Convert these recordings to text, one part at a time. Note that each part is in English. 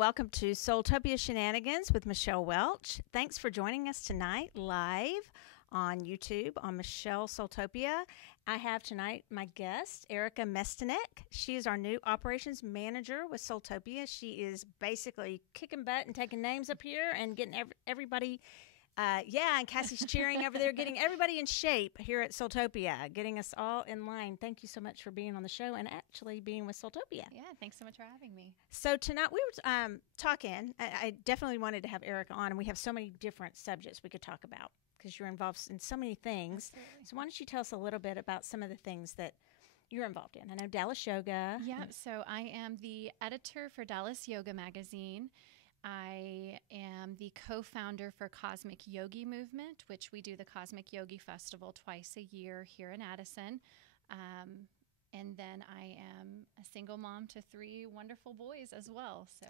welcome to SoulTopia Shenanigans with Michelle Welch. Thanks for joining us tonight live on YouTube on Michelle SoulTopia. I have tonight my guest, Erica Mestinek. She is our new operations manager with SoulTopia. She is basically kicking butt and taking names up here and getting everybody and Cassie's cheering over there, getting everybody in shape here at SoulTopia, getting us all in line. Thank you so much for being on the show and actually being with SoulTopia. Yeah, thanks so much for having me. So tonight we were talking. I definitely wanted to have Erica on, and we have so many different subjects we could talk about because you're involved in so many things. Absolutely. So why don't you tell us a little bit about some of the things that you're involved in? I know Dallas Yoga. Yeah, so I am the editor for Dallas Yoga Magazine. I am the co-founder for Cosmic Yogi Movement, which we do the Cosmic Yogi Festival twice a year here in Addison. And then I am a single mom to 3 wonderful boys as well. So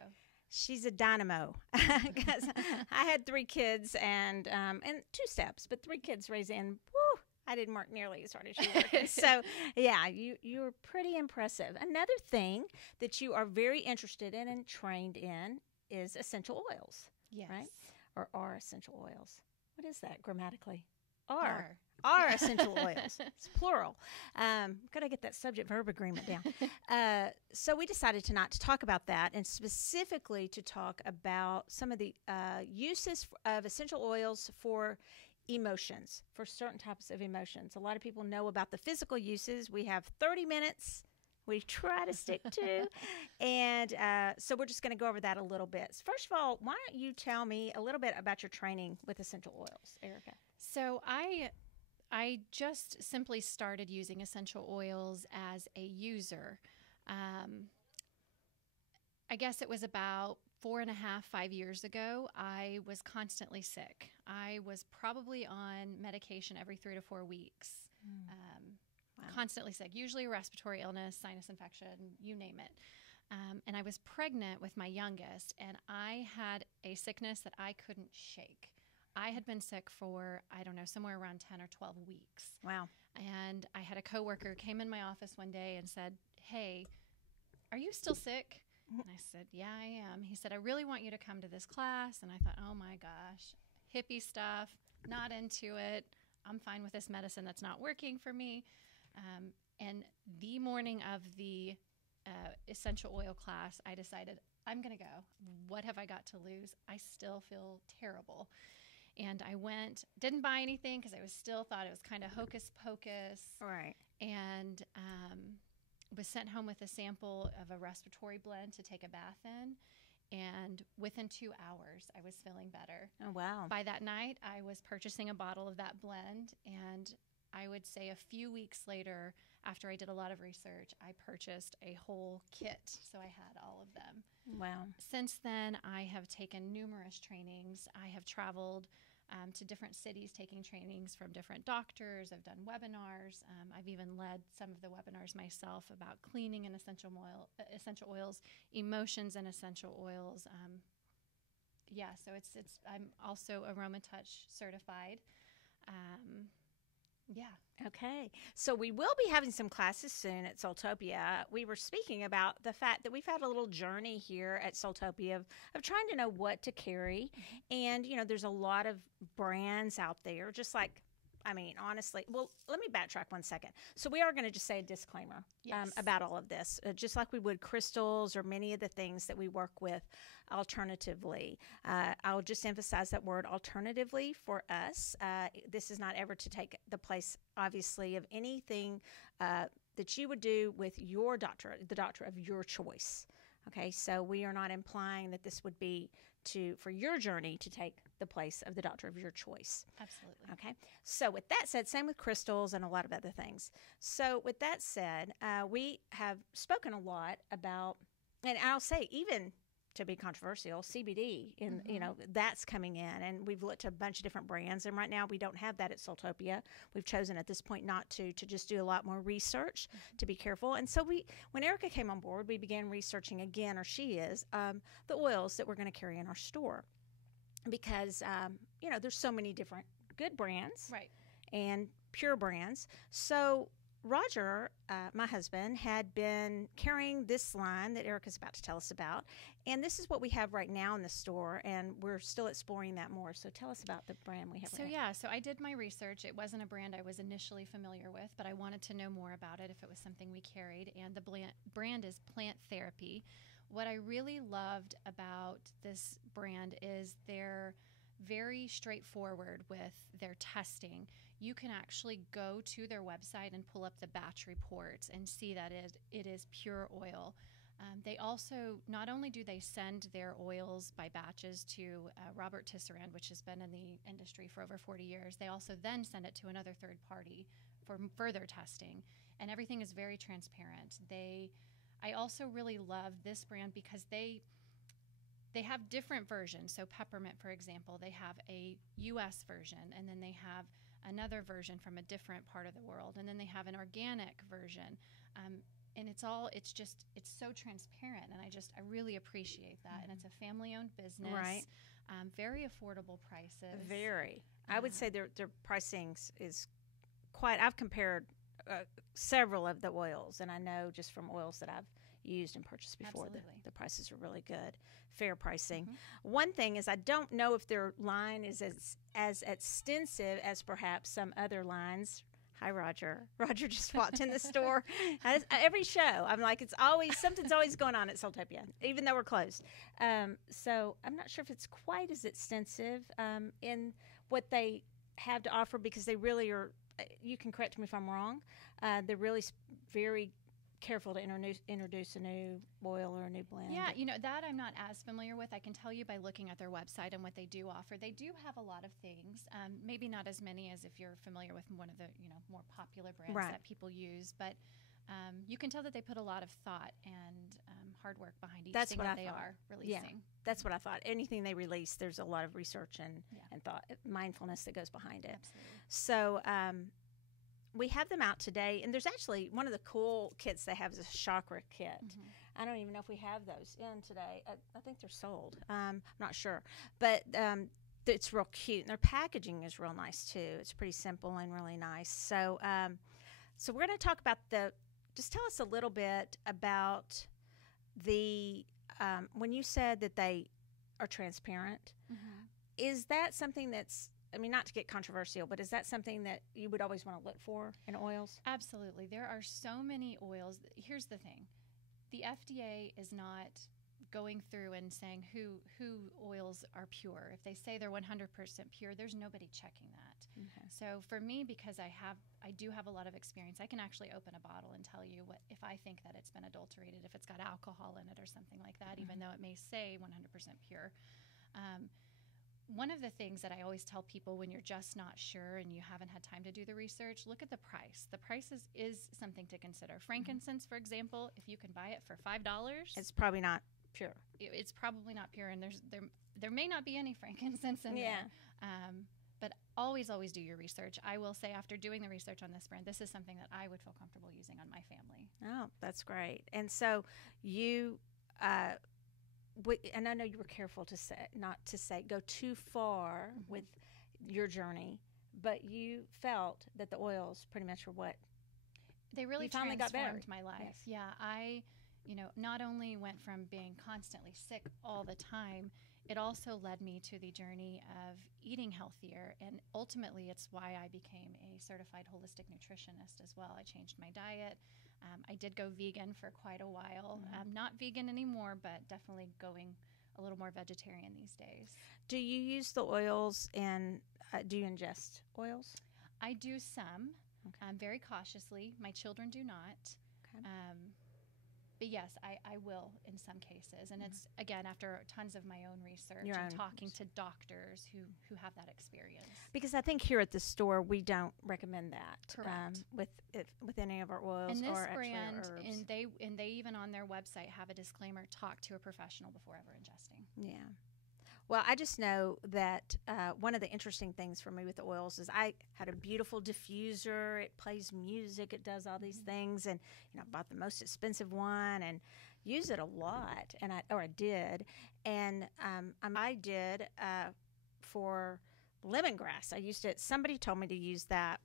she's a dynamo because I had 3 kids and 2 steps, but 3 kids raising. Woo! I didn't work nearly as hard as you worked. So, yeah, you're pretty impressive. Another thing that you are very interested in and trained in is essential oils, yes. Right? Or are essential oils. What is that grammatically? Are essential oils. It's plural. Got to get that subject-verb agreement down. So we decided tonight to talk about that and specifically to talk about some of the uses of essential oils for emotions, for certain types of emotions. A lot of people know about the physical uses. We have 30 minutes we try to stick to. And so we're just going to go over that a little bit. First of all, why don't you tell me a little bit about your training with essential oils, Erica? So I just simply started using essential oils as a user. I guess it was about 4.5, 5 years ago. I was constantly sick. I was probably on medication every 3 to 4 weeks. Wow. Constantly sick, usually a respiratory illness, sinus infection, you name it. And I was pregnant with my youngest, and I had a sickness that I couldn't shake. I had been sick for, I don't know, somewhere around 10 or 12 weeks. Wow. And I had a coworker came in my office one day and said, "Hey, are you still sick?" And I said, "Yeah, I am." He said, "I really want you to come to this class." And I thought, oh my gosh, hippie stuff, not into it. I'm fine with this medicine that's not working for me. And the morning of the essential oil class, I decided I'm going to go. What have I got to lose? I still feel terrible. And I went, didn't buy anything because I was still thought it was kind of hocus pocus. Right. And was sent home with a sample of a respiratory blend to take a bath in. And within 2 hours, I was feeling better. Oh, wow. By that night, I was purchasing a bottle of that blend, and I would say a few weeks later, after I did a lot of research, I purchased a whole kit. So I had all of them. Wow. Since then, I have taken numerous trainings. I have traveled to different cities taking trainings from different doctors. I've done webinars. I've even led some of the webinars myself about cleaning and essential oils, emotions and essential oils. So I'm also AromaTouch certified. Okay. So we will be having some classes soon at SoulTopia. We were speaking about the fact that we've had a little journey here at SoulTopia of trying to know what to carry. And, there's a lot of brands out there, just like, honestly, well, let me backtrack 1 second. So we are going to just say a disclaimer Yes. about all of this, just like we would crystals or many of the things that we work with alternatively. I'll just emphasize that word alternatively for us. This is not ever to take the place, obviously, of anything that you would do with your doctor, the doctor of your choice. Okay, so we are not implying that this would be for your journey to take the place of the doctor of your choice. Absolutely. Okay, so with that said, same with crystals and a lot of other things. So with that said, we have spoken a lot about, and I'll say even to be controversial, CBD, that's coming in, and we've looked at a bunch of different brands, and right now we don't have that at SoulTopia. We've chosen at this point not to just do a lot more research, to be careful. And so when Erica came on board, we began researching again, or she is, the oils that we're going to carry in our store, because there's so many different good brands, Right. and pure brands. So Roger, my husband, had been carrying this line that Erica's about to tell us about. And this is what we have right now in the store, and we're still exploring that more. So tell us about the brand we have right now. So I did my research. It wasn't a brand I was initially familiar with, but I wanted to know more about it if it was something we carried. And the brand is Plant Therapy. What I really loved about this brand is they're very straightforward with their testing. You can actually go to their website and pull up the batch reports and see that it is pure oil. They also, not only do they send their oils by batches to Robert Tisserand, which has been in the industry for over 40 years, they also then send it to another third party for further testing. And everything is very transparent. I also really love this brand because they have different versions. So Peppermint, for example, they have a U.S. version, and then they have another version from a different part of the world, and then they have an organic version. And it's so transparent, and I really appreciate that. And it's a family-owned business, Right. Very affordable prices. Very. I would say their pricing is quite. I've compared several of the oils, and I know just from oils that I've used and purchased before, the prices are really good, fair pricing. One thing is I don't know if their line is as extensive as perhaps some other lines. Hi, Roger. Roger just walked in the store. Every show, I'm like, something's always going on at SoulTopia, even though we're closed. So I'm not sure if it's quite as extensive in what they have to offer, because they really are. You can correct me if I'm wrong. They're really very careful to introduce a new oil or a new blend. Yeah, that I'm not as familiar with. I can tell you by looking at their website and what they do offer. They do have a lot of things, maybe not as many as if you're familiar with one of the more popular brands that people use, but you can tell that they put a lot of thought and hard work behind each thing that they are releasing. Yeah, that's what I thought. Anything they release, there's a lot of research and thought, mindfulness that goes behind it. Absolutely. So we have them out today, and there's actually one of the cool kits they have is a chakra kit. I don't even know if we have those in today. I think they're sold. I'm not sure, but it's real cute, and their packaging is real nice too. It's pretty simple and really nice. So so we're going to talk about just tell us a little bit about the when you said that they are transparent. Is that something that's, I mean, not to get controversial, but is that something that you would always want to look for in oils? Absolutely. There are so many oils. Here's the thing. The FDA is not going through and saying who oils are pure. If they say they're 100% pure, there's nobody checking that. So for me, because I do have a lot of experience, I can actually open a bottle and tell you if I think that it's been adulterated, if it's got alcohol in it or something like that, even though it may say 100% pure. One of the things that I always tell people when you're just not sure and you haven't had time to do the research, look at the price. The price is something to consider. Frankincense, for example, if you can buy it for $5, it's probably not pure. It's probably not pure, and there may not be any frankincense in there. But always do your research. I will say, after doing the research on this brand, this is something that I would feel comfortable using on my family. Oh, that's great. And so you, and I know you were careful to say, not to say go too far with your journey, but you felt that the oils pretty much were what? They really finally got better. transformed my life. Yes. Yeah, I not only went from being constantly sick all the time, it also led me to the journey of eating healthier, and ultimately it's why I became a certified holistic nutritionist as well. I changed my diet. I did go vegan for quite a while. Not vegan anymore, but definitely going a little more vegetarian these days. Do you use the oils and do you ingest oils? I do some, very cautiously. My children do not. Okay. But yes, I will in some cases. And it's, again, after tons of my own research Your and own talking to doctors who have that experience. Because I think here at the store, we don't recommend that. Correct. With any of our oils And this or brand, actually our herbs. and they even on their website have a disclaimer, talk to a professional before ever ingesting. Yeah. Well, I just know that one of the interesting things for me with the oils is I had a beautiful diffuser. It plays music. It does all these things. And, I bought the most expensive one and use it a lot. And I did. And I did for lemongrass. I used it. Somebody told me to use that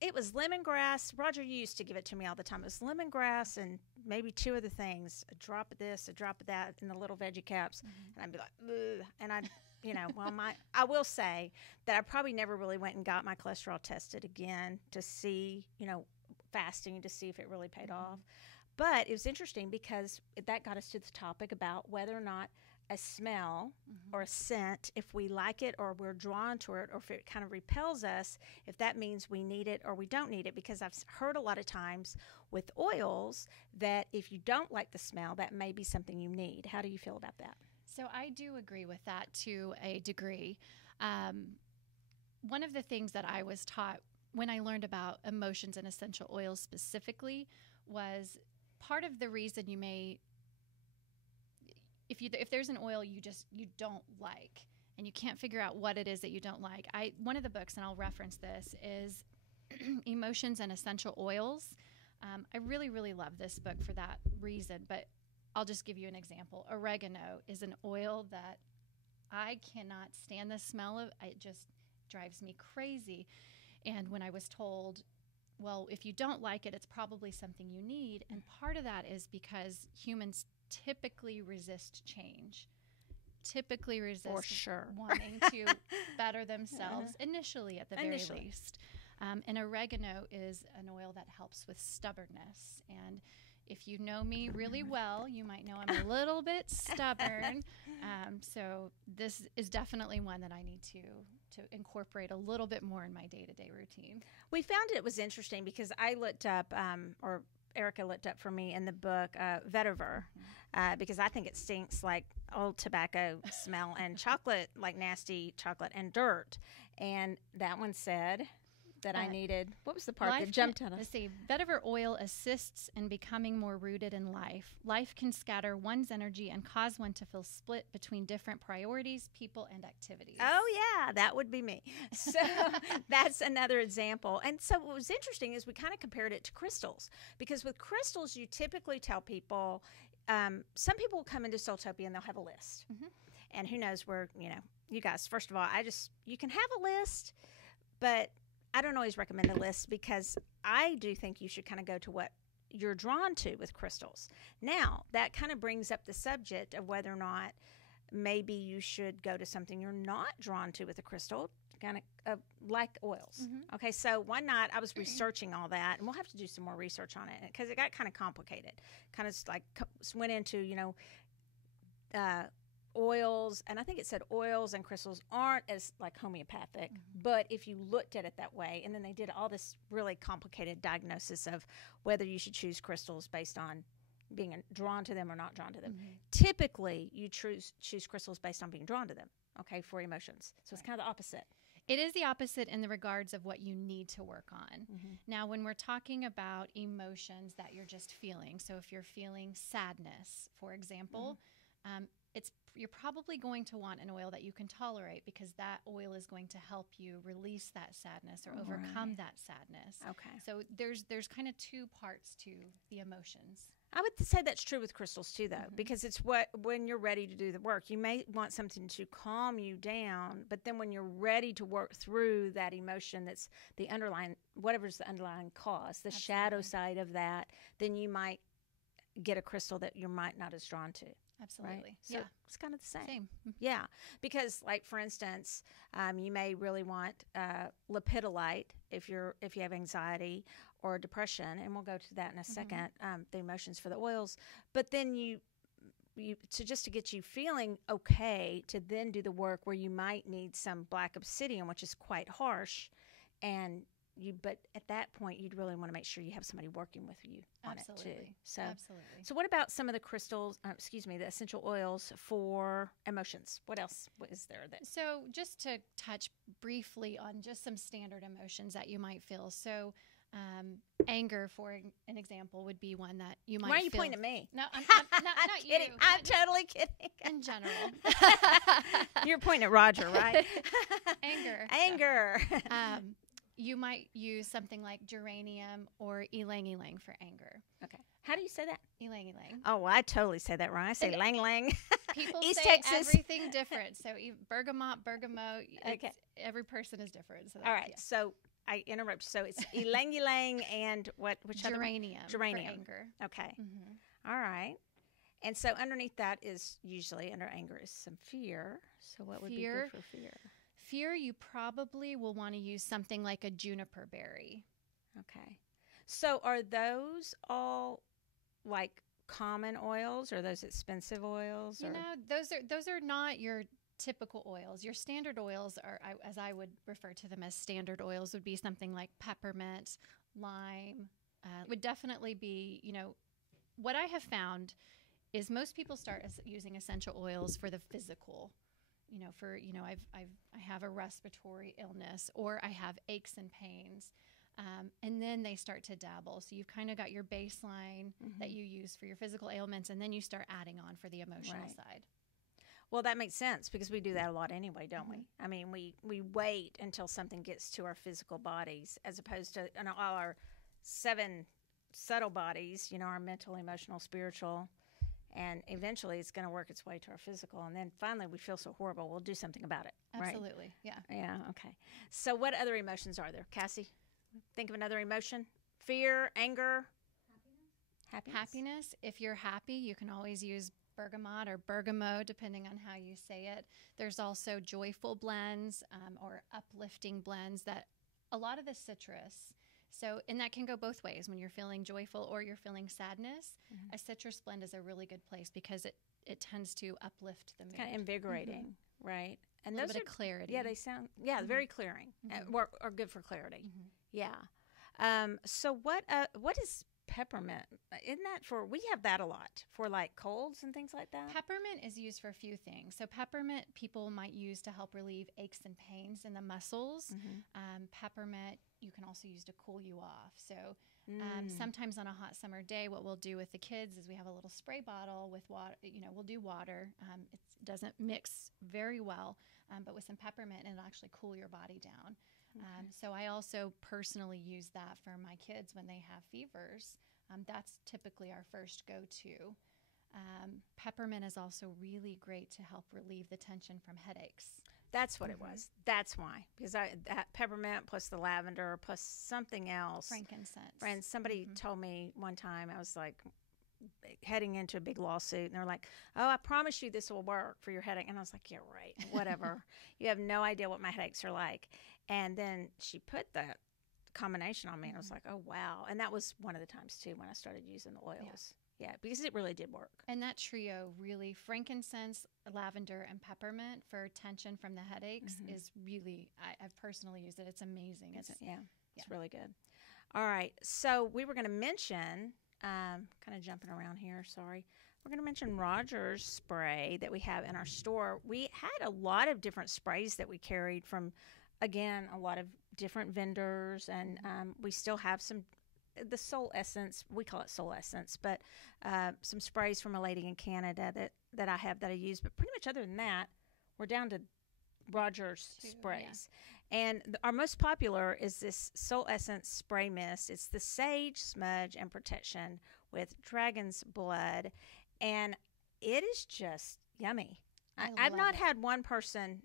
it was lemongrass. Roger used to give it to me all the time. It was lemongrass and maybe 2 other things, a drop of this, a drop of that, in the little veggie caps. And I'd be like, ugh. And I'd, I will say that I probably never really went and got my cholesterol tested again to see, fasting to see if it really paid off. But it was interesting because that got us to the topic about whether or not a smell or a scent, if we like it or we're drawn to it, or if it kind of repels us, if that means we need it or we don't need it. Because I've heard a lot of times with oils that if you don't like the smell, that may be something you need. How do you feel about that? So I do agree with that to a degree. One of the things that I was taught when I learned about emotions and essential oils specifically was part of the reason you may, if there's an oil you don't like and you can't figure out what it is that you don't like. One of the books, and I'll reference this, is Emotions and Essential Oils. I really, really love this book for that reason, but I'll just give you an example. Oregano is an oil that I cannot stand the smell of. It just drives me crazy. And when I was told, well, if you don't like it, it's probably something you need. And part of that is because humans typically resist change, typically resist for sure wanting to better themselves initially, at the very least. And oregano is an oil that helps with stubbornness. And if you know me really well, you might know I'm a little bit stubborn. So this is definitely one that I need to incorporate a little bit more in my day-to-day routine. We found it was interesting because I looked up, or Erica looked up for me in the book, vetiver, because I think it stinks like old tobacco smell and chocolate, like nasty chocolate and dirt. And that one said that I needed, what was the part that jumped on us? Let's see. Vetiver oil assists in becoming more rooted in life. Life can scatter one's energy and cause one to feel split between different priorities, people, and activities. Oh, yeah, that would be me. So that's another example. And so what was interesting is we kind of compared it to crystals, because with crystals, you typically tell people, some people will come into SoulTopia and they'll have a list. And who knows where, you guys, first of all, you can have a list, but I don't always recommend a list because I do think you should kind of go to what you're drawn to with crystals. Now, that kind of brings up the subject of whether or not maybe you should go to something you're not drawn to with a crystal, kind of like oils. Okay, so one night I was researching all that, and we'll have to do some more research on it because it got kind of complicated. Kind of like went into, oils, and I think it said oils and crystals aren't as like homeopathic, but if you looked at it that way, and then they did all this really complicated diagnosis of whether you should choose crystals based on being drawn to them or not drawn to them. Typically, you choose crystals based on being drawn to them, okay, for emotions. So it's kind of the opposite. It is the opposite in the regards of what you need to work on. Now, when we're talking about emotions that you're just feeling, so if you're feeling sadness, for example, you're probably going to want an oil that you can tolerate, because that oil is going to help you release that sadness or overcome that sadness. Okay. So there's kind of 2 parts to the emotions. I would say that's true with crystals too, though, because it's when you're ready to do the work, you may want something to calm you down, but then when you're ready to work through that emotion that's the underlying, whatever's the underlying cause, the shadow side of that, then you might get a crystal that you might not as drawn to. Absolutely. Right? So it's kind of the same. Yeah. Because, like, for instance, you may really want lepidolite if you have anxiety or depression, and we'll go to that in a second, the emotions for the oils. But then you just to get you feeling okay, to then do the work where you might need some black obsidian, which is quite harsh, but at that point, you'd really want to make sure you have somebody working with you on it too. So, so what about some of the crystals, the essential oils for emotions? What else is there? So just to touch briefly on just some standard emotions that you might feel. So anger, for an example, would be one that you might feel. Why are you pointing at me? No, I'm not kidding. You. I'm totally kidding. In general. You're pointing at Roger, right? Anger. You might use something like geranium or ylang-ylang for anger. Okay. How do you say that? Ylang-ylang. Oh, well, I totally say that wrong. I say lang-lang. People East say Texas. everything different. So bergamot. Okay. Every person is different. So all right. Yeah. So I interrupt. So it's ylang ylang and which geranium. Geranium. For anger. Okay. Mm-hmm. All right. And so underneath that is usually under anger is some fear. So what would be good for fear? Fear, you probably will want to use something like a juniper berry. Okay. So are those all like common oils or those expensive oils? You know, those are not your typical oils. Your standard oils are, as I would refer to them as standard oils, would be something like peppermint, lime. Would definitely be, you know, what I have found is most people start using essential oils for the physical. You know, I have a respiratory illness or I have aches and pains. And then they start to dabble. So you've kind of got your baseline that you use for your physical ailments, and then you start adding on for the emotional side. Well, that makes sense because we do that a lot anyway, don't we? I mean, we wait until something gets to our physical bodies as opposed to all our 7 subtle bodies, you know, our mental, emotional, spiritual. And eventually it's going to work its way to our physical. And then finally we feel so horrible, we'll do something about it. Absolutely, right? Yeah, okay. So what other emotions are there? Cassie, think of another emotion. Fear, anger. Happiness. If you're happy, you can always use bergamot or bergamot, depending on how you say it. There's also joyful blends or uplifting blends that a lot of the citrus. So, and that can go both ways. When you're feeling joyful or you're feeling sadness, a citrus blend is a really good place because it tends to uplift the mood. Kind of invigorating, right? And those bit of clarity. Yeah, they sound, very clearing or good for clarity. Yeah. So what is peppermint? Isn't that we have that a lot for like colds and things like that? Peppermint is used for a few things. So peppermint people might use to help relieve aches and pains in the muscles. Peppermint you can also use to cool you off. So sometimes on a hot summer day, what we'll do with the kids is we have a little spray bottle with water. You know, we'll do water. It doesn't mix very well, but with some peppermint, it'll actually cool your body down. So I also personally use that for my kids when they have fevers. That's typically our first go-to. Peppermint is also really great to help relieve the tension from headaches. That's what it was. That's why. Because that peppermint plus the lavender plus something else. Frankincense. And somebody told me one time, I was like heading into a big lawsuit, and they're like, oh, I promise you this will work for your headache. And I was like, yeah, right, whatever. You have no idea what my headaches are like. And then she put that combination on me, and I was like, oh, wow. And that was one of the times, too, when I started using the oils. Yeah, because it really did work. And that trio, really, frankincense, lavender, and peppermint for tension from the headaches is really, I've personally used it. It's amazing. It's really good. All right, so we were going to mention, kind of jumping around here, sorry. We're going to mention Roger's spray that we have in our store. We had a lot of different sprays that we carried from, again, a lot of different vendors, and we still have some. The Soul Essence, we call it Soul Essence, but some sprays from a lady in Canada that I have that I use. But pretty much other than that, we're down to Roger's sprays. Yeah. And our most popular is this Soul Essence Spray Mist. It's the Sage, Smudge, and Protection with Dragon's Blood. And it is just yummy. I've not had one person...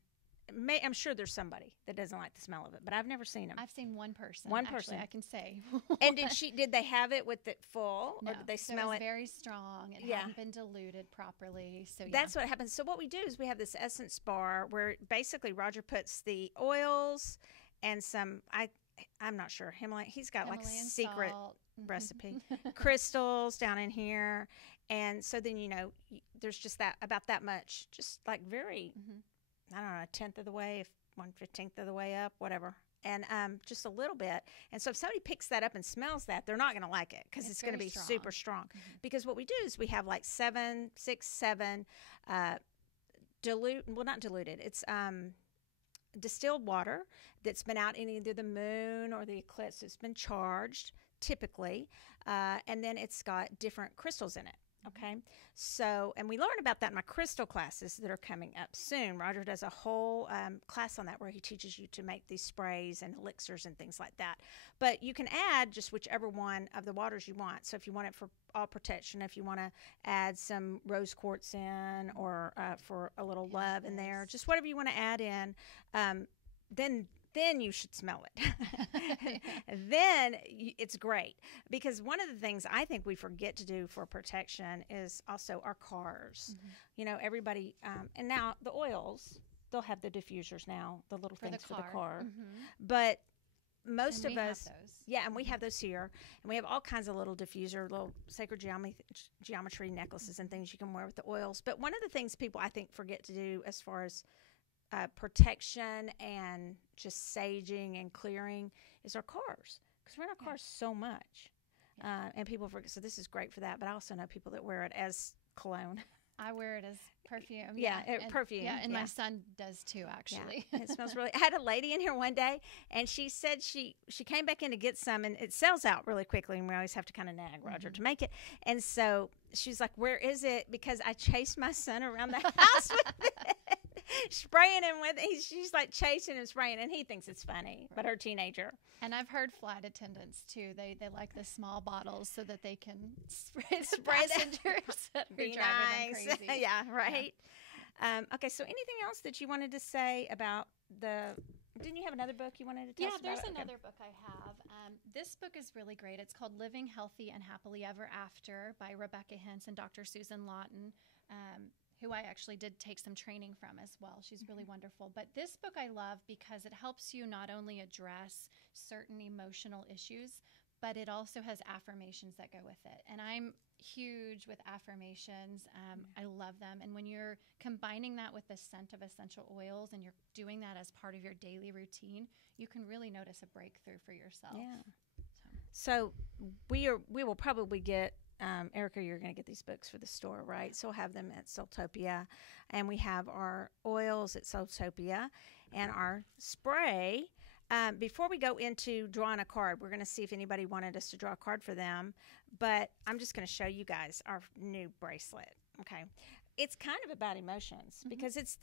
I'm sure there's somebody that doesn't like the smell of it, but I've never seen them. I've seen one person. Actually, I can say. And did they have it with it full? No, or did they smell it? Very strong. It hadn't been diluted properly. So that's what happens. So what we do is we have this essence bar where basically Roger puts the oils and some, I'm not sure, Himalayan. He's got like a secret recipe. Crystals down in here. And so then, there's just about that much, just like very... I don't know, a tenth of the way, if 1/15 of the way up, whatever. And just a little bit. And so if somebody picks that up and smells that, they're not going to like it because it's going to be super strong. Because what we do is we have like 7 not diluted. It's distilled water that's been out in either the moon or the eclipse. It's been charged, typically. And then it's got different crystals in it. Okay, so, and we learn about that in my crystal classes that are coming up soon. Roger does a whole class on that where he teaches you to make these sprays and elixirs and things like that. But you can add just whichever one of the waters you want. So if you want it for all protection, if you want to add some rose quartz in or for a little love in there, just whatever you want to add in, then then you should smell it. Then it's great. Because one of the things I think we forget to do for protection is also our cars. You know, everybody, and now the oils, they'll have the diffusers now, the little things for the car. But most of us, and we have those here, and we have all kinds of little diffuser, little sacred geometry necklaces and things you can wear with the oils. But one of the things people, I think, forget to do as far as protection and just saging and clearing is our cars, because we're in our cars so much, and people forget. So this is great for that. But I also know people that wear it as cologne. I wear it as perfume. Perfume. Yeah, and my son does too, actually. It smells really. I had a lady in here one day, and she said she came back in to get some, and it sells out really quickly, and we always have to kind of nag Roger to make it. And so she's like, "Where is it?" Because I chased my son around the house with it. Spraying him with it. She's like chasing and spraying, and he thinks it's funny, but her teenager. And I've heard flight attendants too. They like the small bottles so that they can spray the passengers that are driving them crazy. Yeah, right. Yeah. Okay, so anything else that you wanted to say about the? Didn't you have another book you wanted to tell us about? Yeah, there's another book I have. This book is really great. It's called Living Healthy and Happily Ever After by Rebecca Hintz and Dr. Susan Lawton, who I actually did take some training from as well. She's really wonderful. But this book I love because it helps you not only address certain emotional issues, but it also has affirmations that go with it. And I'm huge with affirmations. I love them. And when you're combining that with the scent of essential oils and you're doing that as part of your daily routine, you can really notice a breakthrough for yourself. Yeah. So we will probably get, Erica, you're going to get these books for the store, right? So we'll have them at SoulTopia. And we have our oils at SoulTopia and our spray. Before we go into drawing a card, we're going to see if anybody wanted us to draw a card for them. But I'm just going to show you guys our new bracelet. Okay. It's kind of about emotions because it's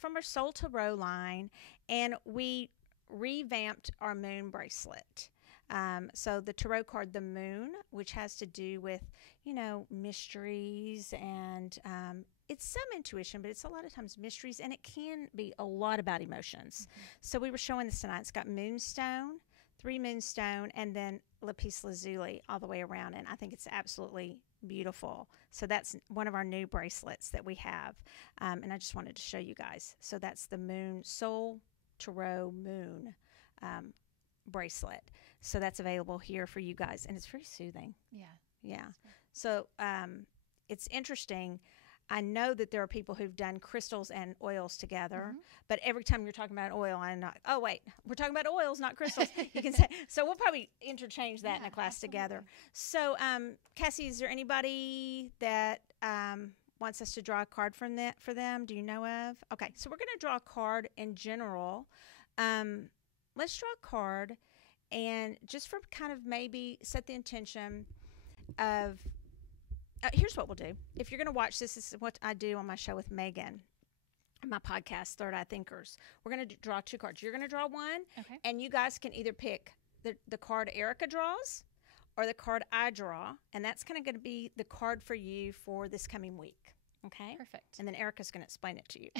from our Soul Tarot line, and we revamped our moon bracelet. So the tarot card, the moon, which has to do with, mysteries, and it's some intuition, but it's a lot of times mysteries, and it can be a lot about emotions. So we were showing this tonight. It's got moonstone, 3 moonstone, and then lapis lazuli all the way around, and I think it's absolutely beautiful. So that's one of our new bracelets that we have, and I just wanted to show you guys. So that's the moon, Soul Tarot Moon bracelet. So that's available here for you guys, and it's very soothing. Yeah. So it's interesting. I know that there are people who've done crystals and oils together, but every time you're talking about an oil, I'm not, oh, wait, we're talking about oils, not crystals. You can say, so we'll probably interchange that in a class together. So, Cassie, is there anybody that wants us to draw a card for them? Do you know of? Okay, so we're going to draw a card in general. Let's draw a card, and just for kind of maybe set the intention of, here's what we'll do. If you're going to watch this is what I do on my show with Megan, my podcast, Third Eye Thinkers. We're going to draw 2 cards. You're going to draw one, and you guys can either pick the card Erica draws or the card I draw, and that's kind of going to be the card for you for this coming week. Okay? Perfect. And then Erica's going to explain it to you.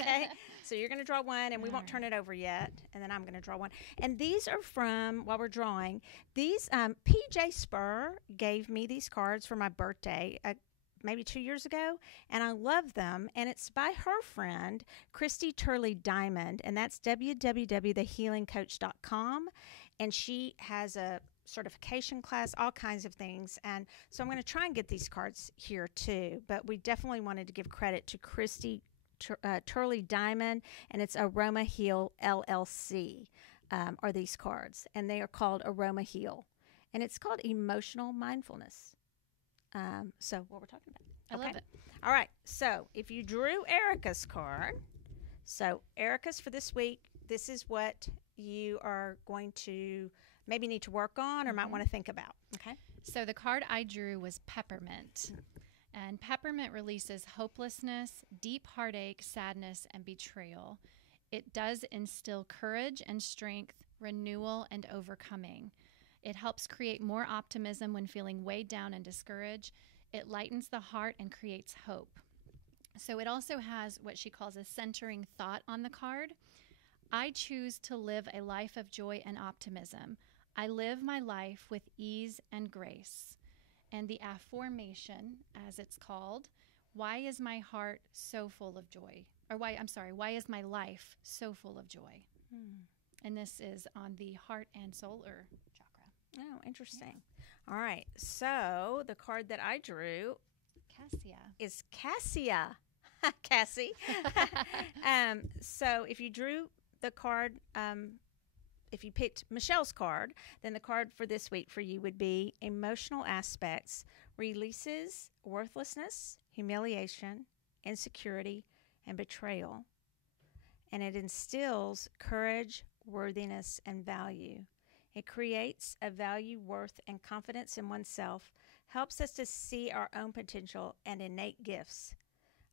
Okay? So you're going to draw one, and we won't turn it over yet, and then I'm going to draw one. And these are from, while we're drawing, these, PJ Spur gave me these cards for my birthday maybe 2 years ago, and I love them. And it's by her friend, Christy Turley Diamond, and that's www.thehealingcoach.com. And she has a certification class, all kinds of things. And so I'm going to try and get these cards here too, but we definitely wanted to give credit to Christy Turley Diamond, and it's Aroma Heal LLC are these cards, and they are called Aroma Heal, and it's called emotional mindfulness. So what we're talking about. I love it. All right. So if you drew Erica's card, so Erica's for this week, this is what you are going to maybe need to work on or might want to think about. Okay. So the card I drew was peppermint. And peppermint releases hopelessness, deep heartache, sadness, and betrayal. It does instill courage and strength, renewal, and overcoming. It helps create more optimism when feeling weighed down and discouraged. It lightens the heart and creates hope. So it also has what she calls a centering thought on the card. I choose to live a life of joy and optimism. I live my life with ease and grace. And the affirmation, as it's called, why is my heart so full of joy? Or why is my life so full of joy? And this is on the heart and solar chakra. Oh, interesting. Yeah. All right. So the card that I drew is Cassia. Cassie. So if you drew the card, if you picked Michelle's card, then the card for this week for you would be emotional aspects, releases worthlessness, humiliation, insecurity, and betrayal. And it instills courage, worthiness, and value. It creates a value, worth, and confidence in oneself, helps us to see our own potential and innate gifts.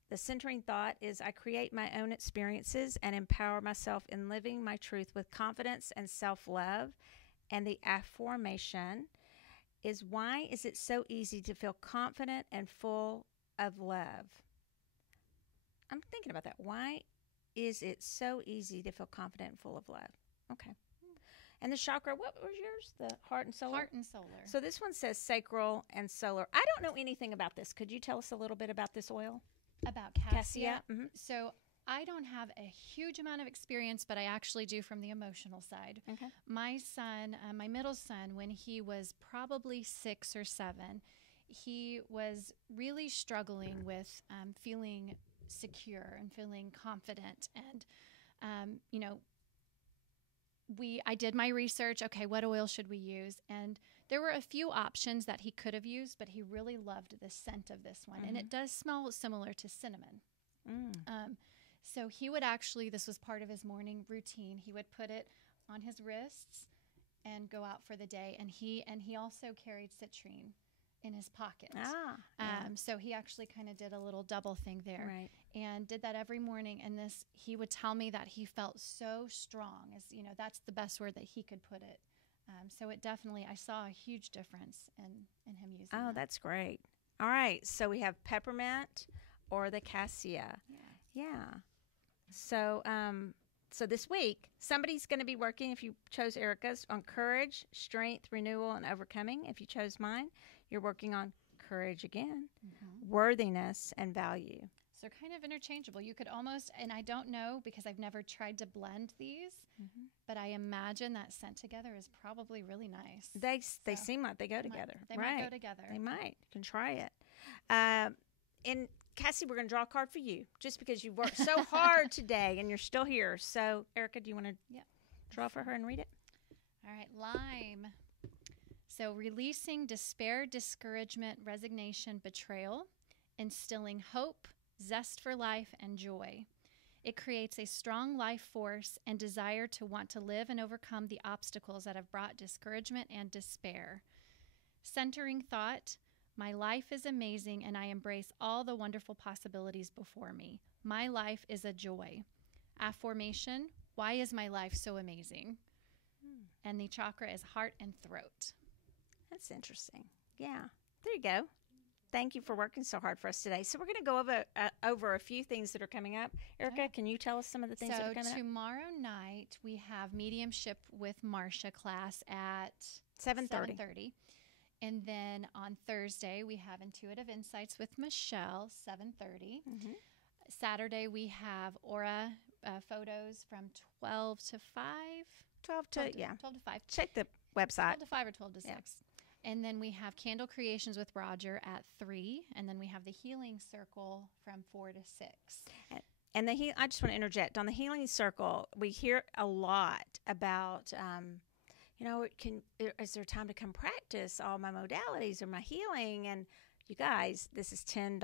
The centering thought is I create my own experiences and empower myself in living my truth with confidence and self-love. And the affirmation is why is it so easy to feel confident and full of love? I'm thinking about that. Why is it so easy to feel confident and full of love? Okay. And the chakra, what was yours? The heart and solar? Heart and solar. So this one says sacral and solar. I don't know anything about this. Could you tell us a little bit about this oil? About cassia. Mm-hmm. So I don't have a huge amount of experience, but I actually do from the emotional side. Okay. My son, my middle son, when he was probably 6 or 7, he was really struggling with feeling secure and feeling confident. And, I did my research. Okay, what oil should we use? And there were a few options that he could have used, but he really loved the scent of this one. Mm-hmm. And it does smell similar to cinnamon. So he would actually, this was part of his morning routine, he would put it on his wrists and go out for the day. And he also carried citrine in his pocket. So he actually kind of did a little double thing there, right. And did that every morning. And he would tell me that he felt so strong, as that's the best word that he could put it. So it definitely, I saw a huge difference in him using that. Oh, that's great. All right. So we have peppermint or the cassia. Yeah. So, so this week, somebody's going to be working, if you chose Erica's, on courage, strength, renewal, and overcoming. If you chose mine, you're working on courage again, worthiness, and value. So kind of interchangeable. You could almost, and I don't know because I've never tried to blend these, but I imagine that scent together is probably really nice. They seem like they go together. They might go together. They might. You can try it. And Cassie, we're going to draw a card for you just because you've worked so hard today and you're still here. So, Erica, do you want to draw for her and read it? All right, lime. So, releasing despair, discouragement, resignation, betrayal, instilling hope, zest for life, and joy. It creates a strong life force and desire to want to live and overcome the obstacles that have brought discouragement and despair. Centering thought, my life is amazing and I embrace all the wonderful possibilities before me. My life is a joy. Affirmation, why is my life so amazing? And the chakra is heart and throat. That's interesting. Yeah. There you go. Thank you for working so hard for us today. So we're going to go over a few things that are coming up. Erica, can you tell us some of the things that are coming up? So tomorrow night we have Mediumship with Marcia class at 7:30. And then on Thursday we have Intuitive Insights with Michelle, 7:30. Saturday we have Aura photos from 12 to 5. 12 to 5. Check the website. 12 to 5 or 12 to 6. And then we have Candle Creations with Roger at 3. And then we have the Healing Circle from 4 to 6. And I just want to interject. On the Healing Circle, we hear a lot about, is there time to come practice all my modalities or my healing? And you guys, this is $10.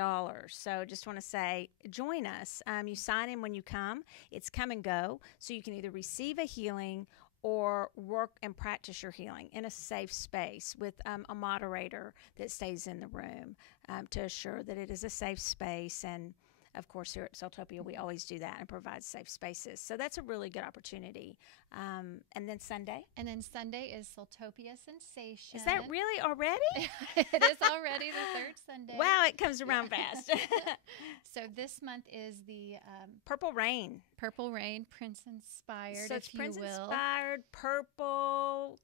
So just want to say, join us. You sign in when you come. It's come and go. So you can either receive a healing or work and practice your healing in a safe space with a moderator that stays in the room to assure that it is a safe space. And of course, here at SoulTopia, we always do that and provide safe spaces. So that's a really good opportunity. And then Sunday? And then Sunday is SoulTopia Sensation. Is that really already? It is already the third Sunday. Wow, it comes around fast. So this month is the Purple Rain. Purple Rain, Prince inspired, So it's if you Prince will. inspired, purple.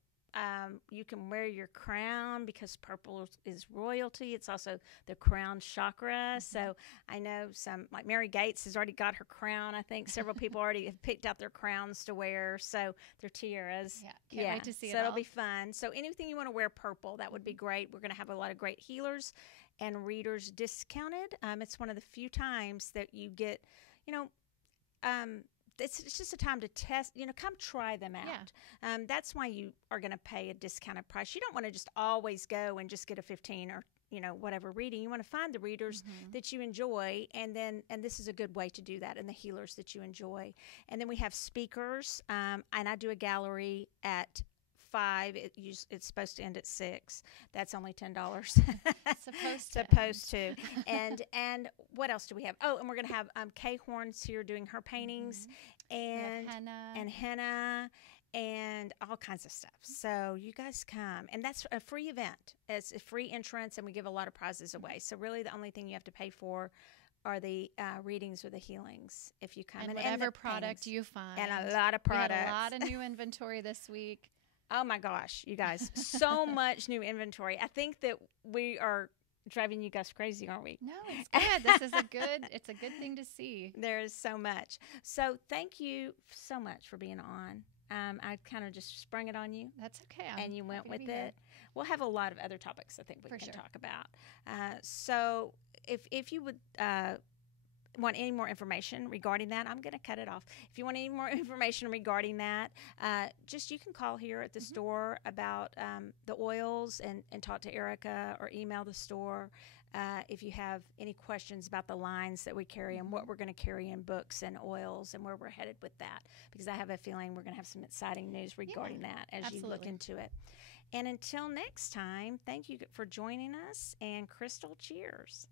You can wear your crown because purple is royalty. It's also the crown chakra. So I know some, like Mary Gates has already got her crown. I think several people already have picked out their crowns to wear. So their tiaras. Yeah, can't wait to see it So all. it'll be fun. So anything you want to wear purple, that would be great. We're going to have a lot of great healers and readers discounted. It's one of the few times that you get, it's just a time to test, come try them out. Yeah. That's why you are going to pay a discounted price. You don't want to just always go and just get a 15 or, whatever reading. You want to find the readers that you enjoy, and this is a good way to do that, and the healers that you enjoy. And then we have speakers, and I do a gallery at 5. It's supposed to end at 6. That's only $10. Supposed to. And what else do we have? Oh, and we're going to have Kay Horns here doing her paintings, and henna and all kinds of stuff. So you guys come, and that's a free event. It's a free entrance, and we give a lot of prizes away. So really, the only thing you have to pay for are the readings or the healings if you come, and whatever product you find, and a lot of products. We had a lot of new inventory this week. Oh my gosh, you guys, so much new inventory. I think that we are driving you guys crazy, aren't we? No, it's good. This is it's a good thing to see. There is so much. So thank you so much for being on. I kind of just sprung it on you. That's okay. And you went with it. Here. We'll have a lot of other topics I think we can sure. talk about. So if you would want any more information regarding that, I'm going to cut it off. If you want any more information regarding that, just you can call here at the store about the oils and talk to Erica, or email the store if you have any questions about the lines that we carry and what we're going to carry in books and oils and where we're headed with that, because I have a feeling we're going to have some exciting news regarding that as you look into it. And until next time, thank you for joining us, and Crystal, cheers.